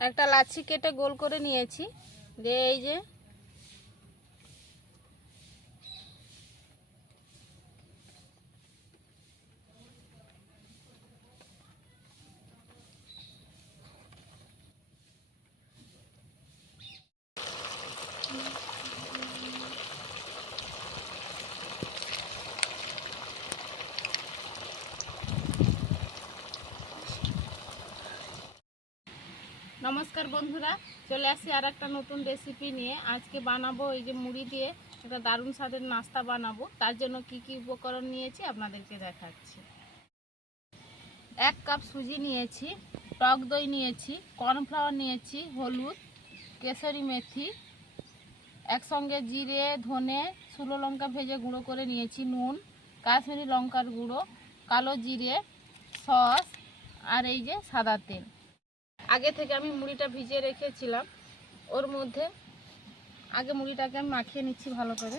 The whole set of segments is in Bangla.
একটা লাচ্ছি কেটে গোল করে নিয়েছি। দিয়ে এই যে নমস্কার বন্ধুরা, চলে আসি আর একটা নতুন রেসিপি নিয়ে। আজকে বানাবো এই যে মুড়ি দিয়ে একটা দারুণ স্বাদের নাস্তা বানাবো। তার জন্য কি কি উপকরণ নিয়েছি আপনাদেরকে দেখাচ্ছি। এক কাপ সুজি নিয়েছি, টক দই নিয়েছি, কর্নফ্লাওয়ার নিয়েছি, হলুদ, কেশরি মেথি, একসঙ্গে জিরে, ধনে, শুকনো লঙ্কা ভেজে গুঁড়ো করে নিয়েছি, নুন, কাশ্মীরি লঙ্কার গুঁড়ো, কালো জিরে, সস, আর এই যে সাদা তেল। আগে থেকে আমি মুড়িটা ভিজিয়ে রেখেছিলাম। ওর মধ্যে আগে মুড়িটাকে আমি মাখিয়ে নিচ্ছি ভালো করে।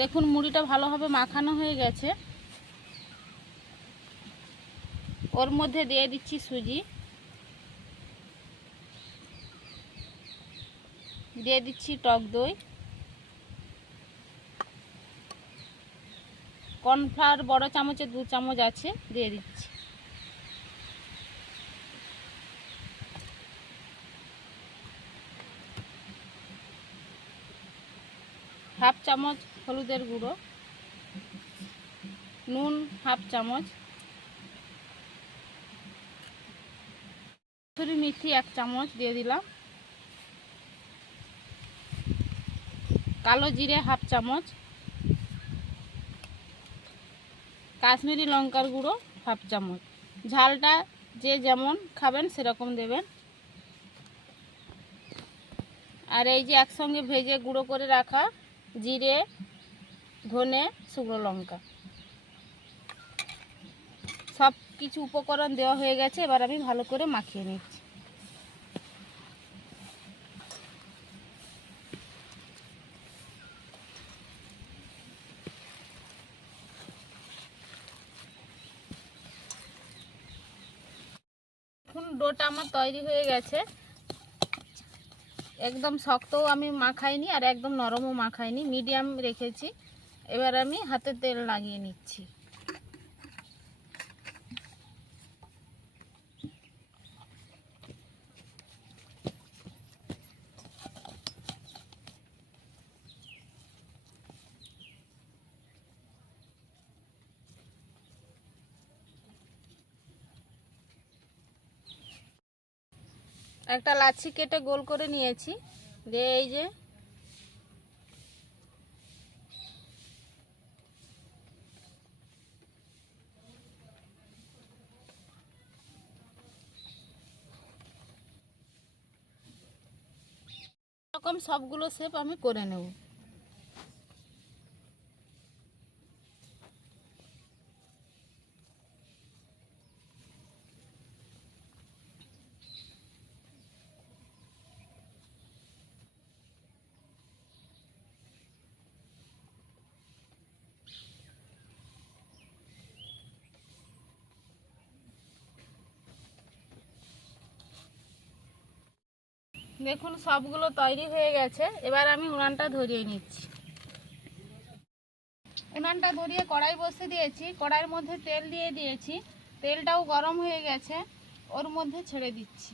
দেখুন, মুড়িটা ভালোভাবে মাখানো হয়ে গেছে। ওর মধ্যে দিয়ে দিচ্ছি সুজি। দিয়ে দিচ্ছি টক দই। কর্নফ্লাওয়ার বড় চামচে দু চামচ আছে, দিয়ে দিচ্ছি। হাফ চামচ হলুদের গুঁড়ো, নুন হাফ চামচ কসুরি মেথি এক চামচ দিয়ে দিলাম। কালো জিরে হাফ চামচ কাশ্মীরি লঙ্কার গুঁড়ো হাফ চামচ। ঝালটা যে যেমন খাবেন সেরকম দেবেন। আর এই যে একসঙ্গে ভেজে গুঁড়ো করে রাখা জিরে, ধনে, শুকনো লঙ্কা। সব কিছু উপকরণ দেওয়া হয়ে গেছে, এবার আমি ভালো করে মাখিয়ে নিচ্ছি। ডোটা আমার তৈরি হয়ে গেছে। একদম শক্তও আমি মাখাইনি আর একদম নরমও মাখাইনি, মিডিয়াম রেখেছি। এবার আমি হাতে তেল লাগিয়ে নিচ্ছি। একটা লাচ্ছি কেটে গোল করে নিয়েছি। দিয়ে এই যে সবগুলো শেপ আমি করে নেব। দেখুন, সবগুলো তৈরি হয়ে গেছে। এবার আমি উনানটা ধরিয়ে নিচ্ছি। উনানটা ধরিয়ে কড়াই বসে দিয়েছি। কড়াইয়ের মধ্যে তেল দিয়ে দিয়েছি। তেলটাও গরম হয়ে গেছে। ওর মধ্যে ছেড়ে দিচ্ছি।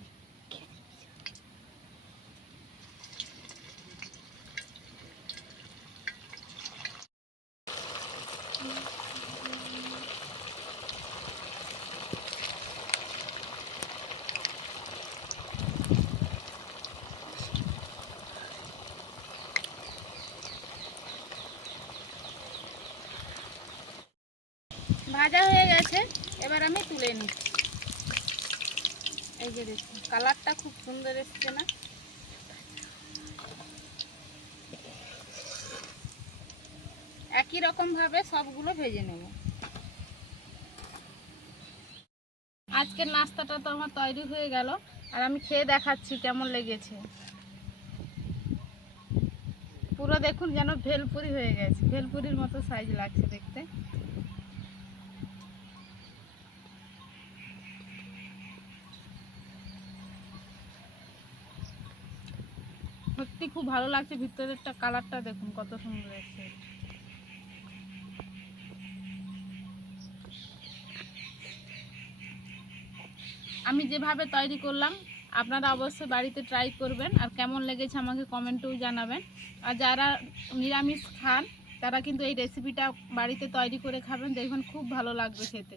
ভাজা হয়ে গেছে, এবার আমি তুলে নিচ্ছি। এই যে দেখুন, কালারটা খুব সুন্দর এসছে না? একই রকম ভাবে সবগুলো ভেজে নেব। আজকের নাস্তাটা তো আমার তৈরি হয়ে গেল, আর আমি খেয়ে দেখাচ্ছি কেমন লেগেছে। পুরো দেখুন যেন ভেলপুরি হয়ে গেছে, ভেলপুরির মতো সাইজ লাগছে দেখতে। দেখতে খুব ভালো লাগছে, ভিতরেরটা কালারটা দেখুন কত সুন্দর এসেছে আমি যেভাবে তৈরি করলাম, আপনারা অবশ্যই বাড়িতে ট্রাই করবেন, আর কেমন লেগেছে আমাকে কমেন্টেও জানাবেন। আর যারা নিরামিষ খান, তারা কিন্তু এই রেসিপিটা বাড়িতে তৈরি করে খাবেন, দেখবেন খুব ভালো লাগবে খেতে।